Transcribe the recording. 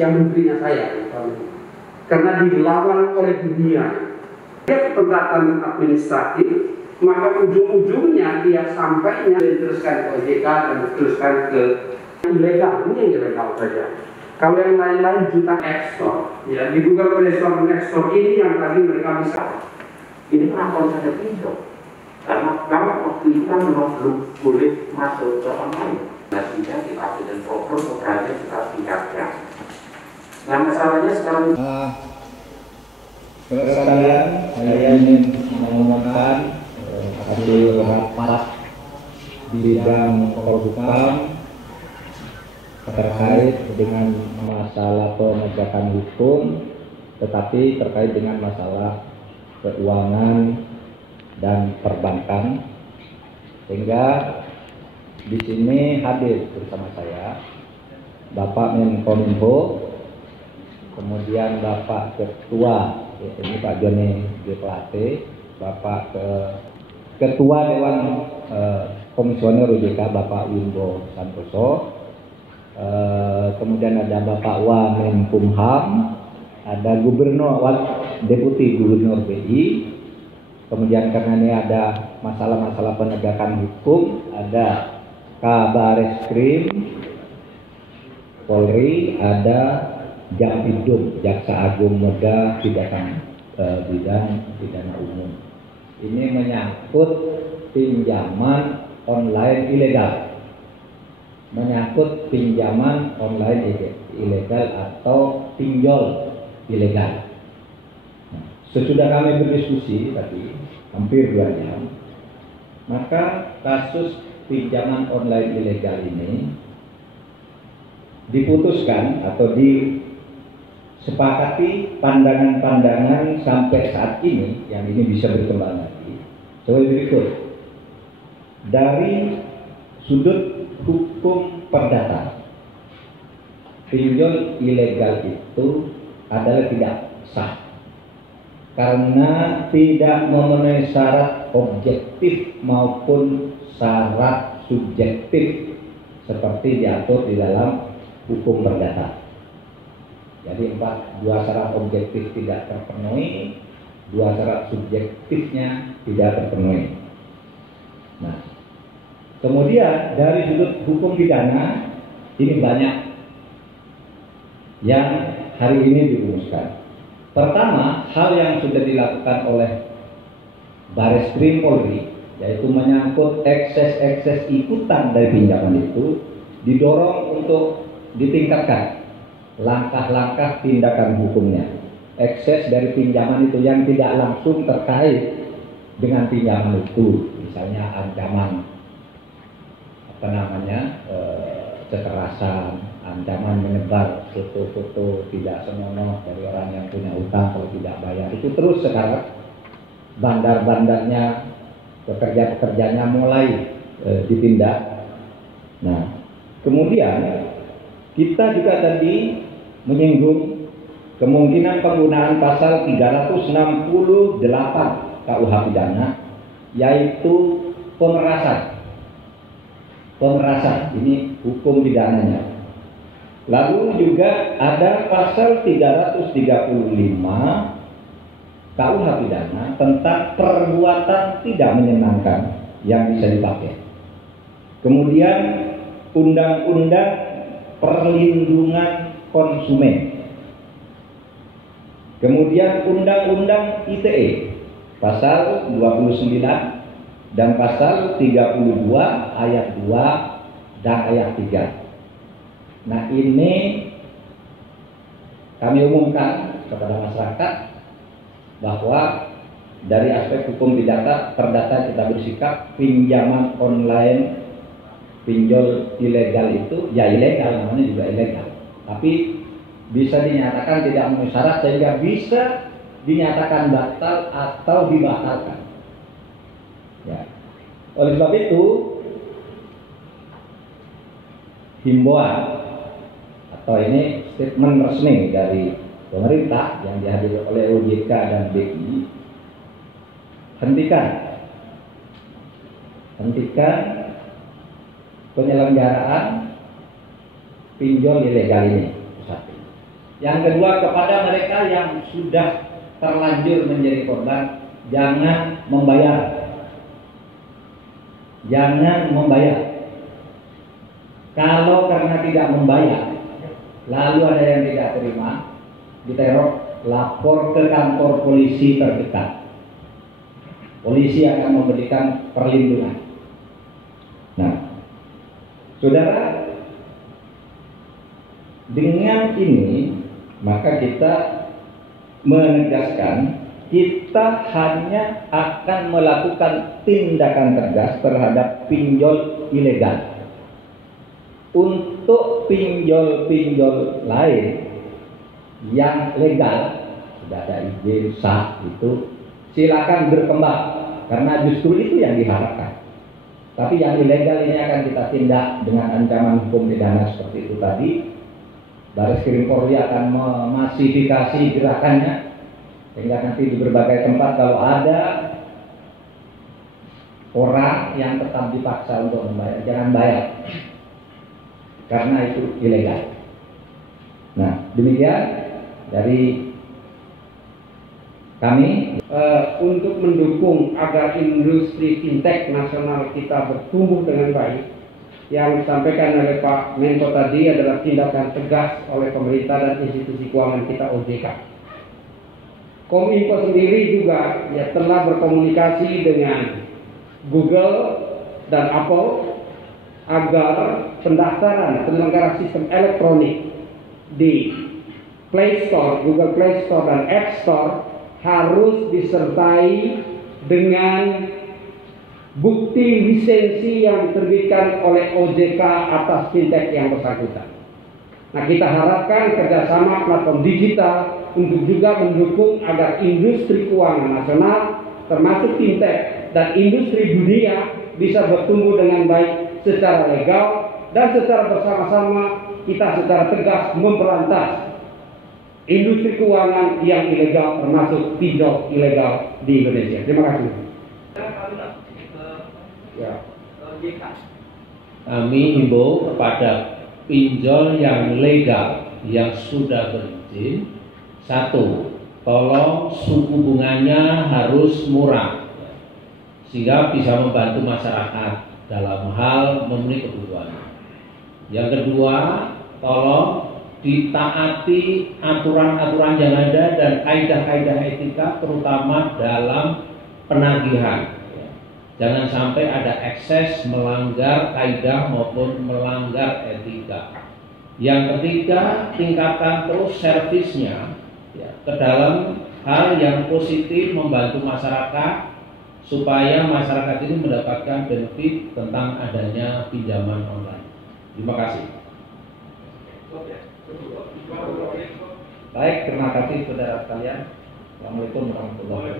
yang menterinya saya, karena dilawan oleh dunia. Dia pendekatan administratif, maka ujung-ujungnya dia sampainya diteruskan ke OJK dan diteruskan ke ilegal. Ini yang ilegal saja. Kalau yang lain-lain juta ekspor, ya diduga ekspor ini yang tadi mereka bisa. Ini penonton saja pinjol. Karena waktu itu kan belum boleh masuk ke online. Nah, tidak dipakai dan proper operasi kita tingkatkan. Nah, masalahnya sekarang sekalian saya ingin mengumumkan hasil rapat bidang Polhukam terkait dengan masalah penegakan hukum, tetapi terkait dengan masalah keuangan dan perbankan, sehingga di sini hadir bersama saya Bapak Menkominfo, kemudian Bapak Ketua, ini Pak Joni G. Plate, Bapak Ketua Dewan Komisioner OJK Bapak Wimbo Santoso, kemudian ada Bapak Wamenkumham, ada Gubernur, Deputi Gubernur BI, kemudian karena ini ada masalah-masalah penegakan hukum, ada Kabareskrim Polri, ada Jampidum, Jaksa Agung Muda Bidang Pidana Umum. Ini menyangkut pinjaman online ilegal, menyangkut pinjaman online ilegal atau pinjol ilegal. Sesudah kami berdiskusi tadi hampir 2 jam, maka kasus pinjaman online ilegal ini diputuskan atau disepakati pandangan-pandangan sampai saat ini, yang ini bisa berkembang lagi sebagai berikut. Dari sudut hukum perdata, pinjol ilegal itu adalah tidak sah karena tidak memenuhi syarat objektif maupun syarat subjektif seperti diatur di dalam hukum perdata. Jadi 2 syarat objektif tidak terpenuhi, 2 syarat subjektifnya tidak terpenuhi. Nah, kemudian dari sudut hukum pidana ini banyak yang hari ini dirumuskan. Pertama, hal yang sudah dilakukan oleh Bareskrim Polri, yaitu menyangkut ekses ikutan dari pinjaman itu, didorong untuk ditingkatkan langkah-langkah tindakan hukumnya. Ekses dari pinjaman itu yang tidak langsung terkait dengan pinjaman itu, misalnya ancaman kekerasan, ancaman menyebar foto-foto tidak senonoh dari orang yang punya utang kalau tidak bayar, itu terus sekarang bandar-bandarnya, pekerja-pekerjanya mulai ditindak. Nah, kemudian kita juga tadi menyinggung kemungkinan penggunaan pasal 368 KUH pidana, yaitu pemerasan. Ini hukum pidananya. Lalu juga ada pasal 335 KUH pidana tentang perbuatan tidak menyenangkan yang bisa dipakai. Kemudian Undang-Undang Perlindungan Konsumen. Kemudian Undang-Undang ITE pasal 29 dan pasal 32 ayat 2 dan ayat 3. Nah, ini kami umumkan kepada masyarakat bahwa dari aspek hukum perdata kita bersikap pinjaman online, pinjol ilegal itu ya ilegal, namanya juga ilegal, tapi bisa dinyatakan tidak memenuhi syarat sehingga bisa dinyatakan batal atau dibatalkan. Ya. Oleh sebab itu, himbauan atau ini statement resmi dari pemerintah yang dihadiri oleh OJK dan BI, hentikan penyelenggaraan pinjol ilegal ini. Yang kedua, kepada mereka yang sudah terlanjur menjadi korban, jangan membayar. Jangan membayar. Kalau karena tidak membayar, lalu ada yang tidak terima, diteror, lapor ke kantor polisi terdekat. Polisi akan memberikan perlindungan. Nah, saudara, dengan ini maka kita menegaskan kita hanya akan melakukan tindakan tegas terhadap pinjol ilegal. Untuk pinjol-pinjol lain yang legal, sudah ada izin sah, itu silakan berkembang, karena justru itu yang diharapkan. Tapi yang ilegal ini akan kita tindak dengan ancaman hukum pidana seperti itu tadi. Bareskrim Polri akan memasifikasi gerakannya, sehingga nanti di berbagai tempat kalau ada orang yang tetap dipaksa untuk membayar, jangan bayar, karena itu ilegal. Nah, demikian dari kami untuk mendukung agar industri fintech nasional kita bertumbuh dengan baik. Yang disampaikan oleh Pak Menko tadi adalah tindakan tegas oleh pemerintah dan institusi keuangan kita, OJK. Kominfo sendiri juga telah berkomunikasi dengan Google dan Apple agar pendaftaran penyelenggara sistem elektronik di Play Store, Google Play Store dan App Store harus disertai dengan bukti lisensi yang diterbitkan oleh OJK atas fintech yang bersangkutan. Nah, kita harapkan kerjasama platform digital untuk juga mendukung agar industri keuangan nasional, termasuk fintech dan industri dunia, bisa bertumbuh dengan baik secara legal dan secara bersama-sama kita secara tegas memberantas industri keuangan yang ilegal, termasuk pinjol ilegal di Indonesia. Terima kasih. Kami himbau kepada pinjol yang legal yang sudah berizin, satu, tolong suku bunganya harus murah sehingga bisa membantu masyarakat dalam hal memenuhi kebutuhan. Yang kedua, tolong ditaati aturan-aturan yang ada dan kaidah-kaidah etika, terutama dalam penagihan. Jangan sampai ada ekses melanggar kaidah maupun melanggar etika. Yang ketiga, tingkatkan terus servisnya ke dalam hal yang positif, membantu masyarakat supaya masyarakat ini mendapatkan benefit tentang adanya pinjaman online. Terima kasih. Baik, terima kasih saudara sekalian. Assalamualaikum warahmatullahi wabarakatuh.